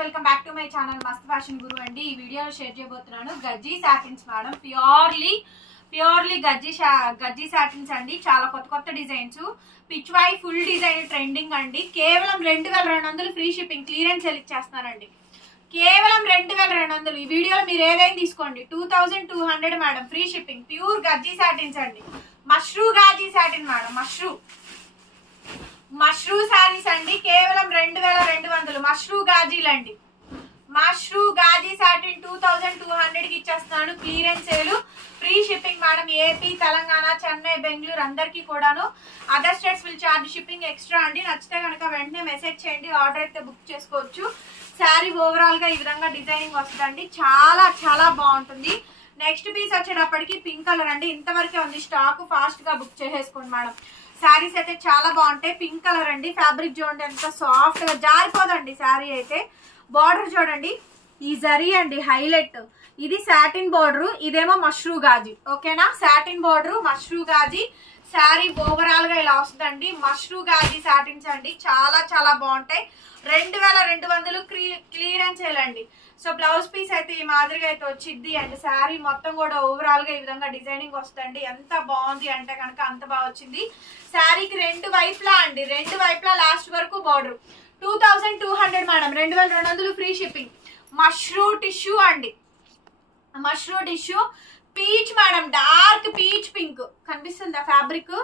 Welcome back to my channel Mast fashion Guru అండి. ఈ వీడియోలో షేర్ చేయబోతున్నాను Gajji satins madam. Purely Gajji satins అండి. చాలా కొత్త designs, Pichwai full design trending అండి. కేవలం 2200 ఫ్రీ షిప్పింగ్ క్లియరెన్స్ సెల్ ఇచ్చేస్తానండి. కేవలం 2200. ఈ వీడియోలో మీరు ఏదైనా తీసుకోండి 2200 madam free shipping. Pure Gajji satins అండి. Mashru Gaji satin madam. మష్రూ శారీస్ అండి. కేవలం 2200 మష్రూ గాజీలు అండి. మష్రూ గాజీ సాటిన్ 2200 కి ఇచ్చేస్తున్నాను. Clearance sale, free shipping madam. AP, Telangana, Chennai, Bengaluru అందరికీ కూడాను. Other states will charge shipping extra అండి. నచ్చితే కనుక వెంటనే మెసేజ్ చేయండి, ఆర్డర్ అయితే బుక్ చేసుకోవచ్చు. శారీ ఓవరాల్ గా ఈ విధంగా డిజైనింగ్ వస్తుందండి. చాలా బాగుంటుంది. నెక్స్ట్ పీస్ వచ్చేటప్పటికి పింక్ కలర్ అండి. ఇంతవరకే ఉంది స్టాక్, ఫాస్ట్ గా బుక్ చేసేసుకోండి మేడం. శారీస్ అయితే చాలా బాగుంటాయి. పింక్ కలర్ అండి. ఫ్యాబ్రిక్ చూడండి ఎంత సాఫ్ట్ గా జారిపోదండి శారీ అయితే. బార్డర్ చూడండి, ఈ జరీ అండి హైలైట్. ఇది సాటిన్ బార్డర్, ఇదేమో మష్రూ గాజీ. ఓకేనా, satin border, mashru gaji. Sari overall గా ఇలా వస్తుందండి. మష్రూ గాజీ సాటిన్స్ అండి. చాలా బాగుంటాయి. 2200 క్లియరెన్స్ చేయాలండి. సో బ్లౌజ్ పీస్ అయితే ఈ మాదిరిగా అయితే వచ్చింది. అండ్ శారీ మొత్తం కూడా ఓవరాల్ గా ఈ విధంగా డిజైనింగ్ వస్తుంది. ఎంత బాగుంది అంటే కనుక అంత బాగా వచ్చింది. శారీకి రెండు వైపులా అండి, రెండు వైపులా లాస్ట్ వరకు border. 2200 madam. 2200 free shipping. Mashru tissue అండి. Mashru tissue peach madam. Dark peach pink కనిపిస్తుంది ఆ ఫ్యాబ్రిక్.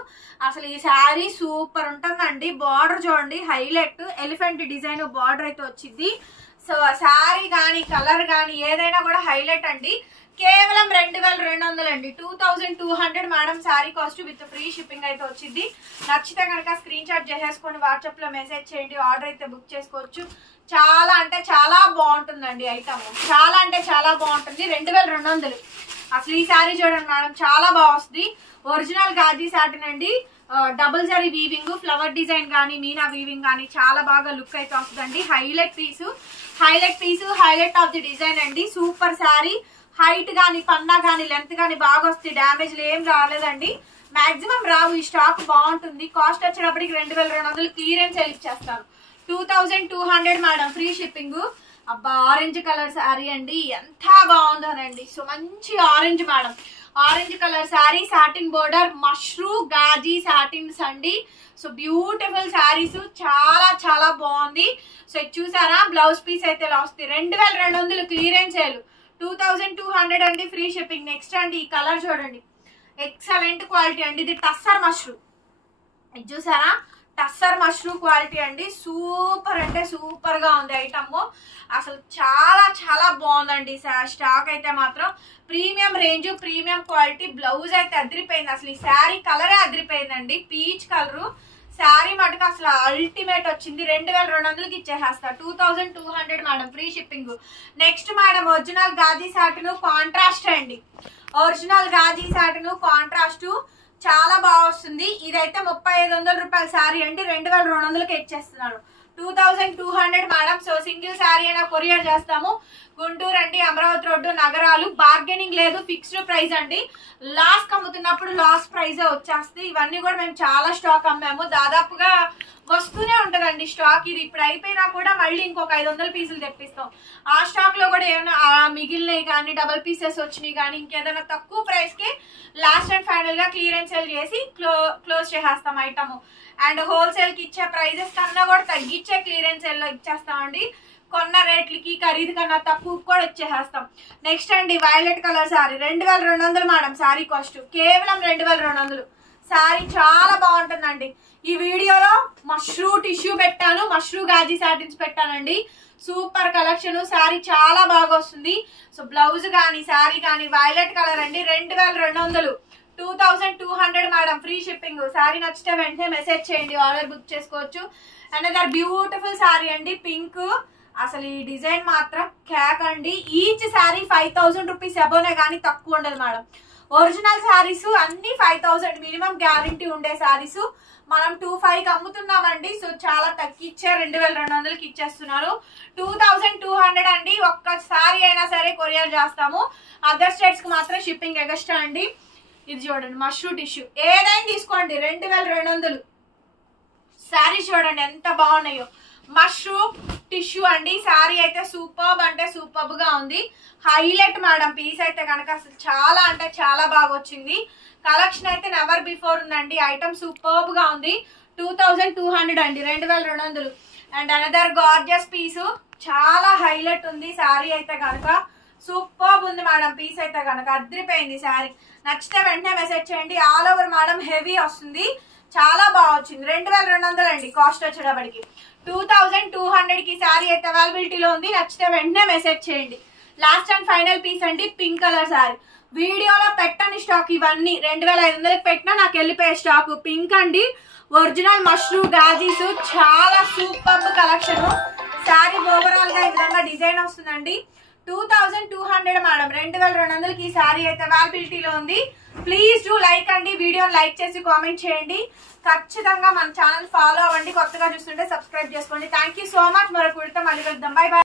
అసలు ఈ శారీ సూపర్ ఉంటుందండి. బార్డర్ చూడండి హైలైట్, ఎలిఫెంట్ డిజైన్ బార్డర్ అయితే వచ్చింది. సో శారీ కానీ కలర్ కానీ ఏదైనా కూడా హైలైట్ అండి. కేవలం 2200 అండి. 2200 madam sari cost with free shipping అయితే వచ్చింది. నచ్చితే కనుక స్క్రీన్ షాట్ చేసేసుకొని వాట్సాప్ లో మెసేజ్ చేయండి, ఆర్డర్ అయితే బుక్ చేసుకోవచ్చు. చాలా అంటే చాలా బాగుంటుందండి ఐటమ్. చాలా అంటే చాలా బాగుంటుంది. 2200. అసలు ఈ శారీ చూడండి మేడం, చాలా బాగా వస్తుంది. ఒరిజినల్ గాజీ సాటిన్ అండి. Double zari weaving, flower design కానీ మీనా వీవింగ్ కానీ చాలా బాగా లుక్ అయితే వస్తుందండి. Highlight piece, highlight of the design అండి. సూపర్ శారీ. హైట్ కానీ పన్నా కానీ లెంత్ కానీ బాగా వస్తాయి. డ్యామేజ్లు ఏం రాలేదండి, మాక్సిమం రావు. ఈ స్టాక్ బాగుంటుంది. కాస్ట్ వచ్చేటప్పటికి 2200 క్లియరెన్స్ సేల్ ఇచ్చేస్తాను. 2200 మేడం ఫ్రీ షిప్పింగ్. అబ్బా, ఆరెంజ్ కలర్ శారీ అండి. ఎంత బాగుందోనండి. సో మంచి orange madam. Orange colour sari, satin border, Mashru Gaji satins అండి. So beautiful saris. చాలా బాగుంది. సో చూసారా, బ్లౌజ్ పీస్ అయితే ఇలా వస్తుంది. 2200 క్లియరెన్స్ సేల్. 2200 అండి ఫ్రీ షిప్పింగ్. నెక్స్ట్ అండి ఈ కలర్ చూడండి, ఎక్సలెంట్ క్వాలిటీ అండి. ఇది టస్సర్ మష్రూ. ఇది చూసారా, టస్సర్ మష్రూ క్వాలిటీ అండి. సూపర్ అంటే సూపర్ గా ఉంది ఐటమ్. అసలు చాలా బాగుందండి. స్టాక్ అయితే మాత్రం premium range, premium quality. Blouse అయితే అదిరిపోయింది. అసలు ఈ శారీ కలరే అదిరిపోయిందండి. పీచ్ కలర్ శారీ మటుకు అసలు అల్టిమేట్ వచ్చింది. 2200కి ఇచ్చేసేస్తా. 2200 madam free shipping. Next madam original gaji satin contrast అండి. ఒరిజినల్ గాజీ సాటిన్ కాంట్రాస్ట్ చాలా బాగా వస్తుంది. ఇదైతే 3500 రూపాయల శారీ అండి. 2200కి ఇచ్చేస్తున్నాను. 2200 మేడం. సో సింగిల్ శారీ అయినా కొరియర్ చేస్తాము. గుంటూరు అండి, అమరావతి రోడ్డు, నగరాలు. బార్గెనింగ్ లేదు, ఫిక్స్డ్ ప్రైస్ అండి. లాస్ట్ అమ్ముతున్నప్పుడు లాస్ట్ ప్రైజే వచ్చేస్తుంది. ఇవన్నీ కూడా మేము చాలా స్టాక్ అమ్మాము. దాదాపుగా వస్తూనే ఉంటదండి స్టాక్. ఇది ఇప్పుడు అయిపోయినా కూడా మళ్ళీ ఇంకొక 500 పీసులు తెప్పిస్తాం. ఆ స్టాక్ లో కూడా ఏమైనా మిగిలినవి కానీ, డబల్ పీసెస్ వచ్చినాయి కానీ, ఇంకేదైనా తక్కువ ప్రైస్ కి లాస్ట్ అండ్ ఫైనల్ గా క్లియరెన్స్ సేల్ చేసి క్లోజ్ చేసేస్తాం ఐటమ్. అండ్ హోల్సేల్ కి ఇచ్చే ప్రైజెస్ కన్నా కూడా తగ్గించే క్లియరెన్స్ సేల్ లో ఇచ్చేస్తామండి. కొన్న రేట్లకి ఖరీదు కన్నా తక్కువ కూడా ఇచ్చేసేస్తాం. నెక్స్ట్ అండి violet colour sari. 2200 madam sari cost. కేవలం 2200. శారీ చాలా బాగుంటుందండి. ఈ వీడియోలో మష్రూ టిష్యూ పెట్టాను, మష్రూ గాజీ సాటిన్స్ పెట్టానండి. Super collection. శారీ చాలా బాగా వస్తుంది. సో బ్లౌజ్ కానీ శారీ కానీ వైలెట్ కలర్ అండి. 2200. 2200 మేడం ఫ్రీ షిప్పింగ్. శారీ నచ్చితే వెంటనే మెసేజ్ చేయండి, ఆర్డర్ బుక్ చేసుకోవచ్చు. అనదర్ బ్యూటిఫుల్ శారీ అండి. పింక్. అసలు ఈ డిజైన్ మాత్రం క్యాక్ అండి. ఈచ్ శారీ 5000 రూపీస్ అబోనే కానీ తక్కువ ఉండదు మేడం. ఒరిజినల్ శారీస్ అన్ని 5000 మినిమం గ్యారంటీ ఉండే శారీస్ మనం 2500కి అమ్ముతున్నామండి. సో చాలా తగ్గిచ్చే 2200కి ఇచ్చేస్తున్నారు. 2200 అండి. ఒక్కసారి అయినా సరే కొరియర్ చేస్తాము. అదర్ స్టేట్స్ కి మాత్రం షిప్పింగ్ ఎక్స్ట్రా అండి. ఇది చూడండి మష్రూ టిష్యూ. ఏదైనా తీసుకోండి 2200. శారీ చూడండి ఎంత బాగున్నాయో. మష్రూమ్ టిష్యూ అండి. సారీ అయితే సూపర్బ్ అంటే సూపర్బ్ గా ఉంది. హైలైట్ మేడం పీస్ అయితే కనుక అసలు చాలా అంటే చాలా బాగా వచ్చింది. కలెక్షన్ అయితే నెవర్ బిఫోర్ ఉందండి. ఐటమ్ సూపర్బ్ గా ఉంది. 2200 అండి, 2200. అండ్ అనదర్ గార్జియస్ పీసు, చాలా హైలైట్ ఉంది. సారీ అయితే కనుక సూపర్బ్ ఉంది మేడం. పీస్ అయితే కనుక అద్రిపోయింది సారీ. నచ్చితే వెంటనే మెసేజ్ చేయండి. ఆల్ ఓవర్ మేడం హెవీ వస్తుంది, చాలా బాగా వచ్చింది. 2200 అండి కాస్ట్ వచ్చేటప్పటికి. 2200 కి సారీ అయితే అవైలబిలిటీలో ఉంది. నచ్చితే వెంటనే మెసేజ్ చేయండి. లాస్ట్ అండ్ ఫైనల్ పీస్ అండి, పింక్ కలర్ సారీ. వీడియోలో పెట్టని స్టాక్ ఇవన్నీ. 2500కి పెట్టినా నాకు వెళ్ళిపోయే స్టాక్. పింక్ అండి, ఒరిజినల్ మష్రూమ్ గాజీస్, చాలా సూపర్ కలెక్షన్. సారీ ఓవరాల్ గా ఈ విధంగా డిజైన్ వస్తుందండి. 2200 మేడం, 2200కి ఈ సారీ అయితే అవైలబిలిటీలో ఉంది. ప్లీజ్ డూ లైక్ అండి. వీడియోని లైక్ చేసి కామెంట్ చేయండి. ఖచ్చితంగా మన ఛానల్ ఫాలో అవ్వండి. కొత్తగా చూస్తుంటే సబ్స్క్రైబ్ చేసుకోండి. Thank you so much. మరొక వీడియోతో మళ్ళీ కలుద్దాం. By by.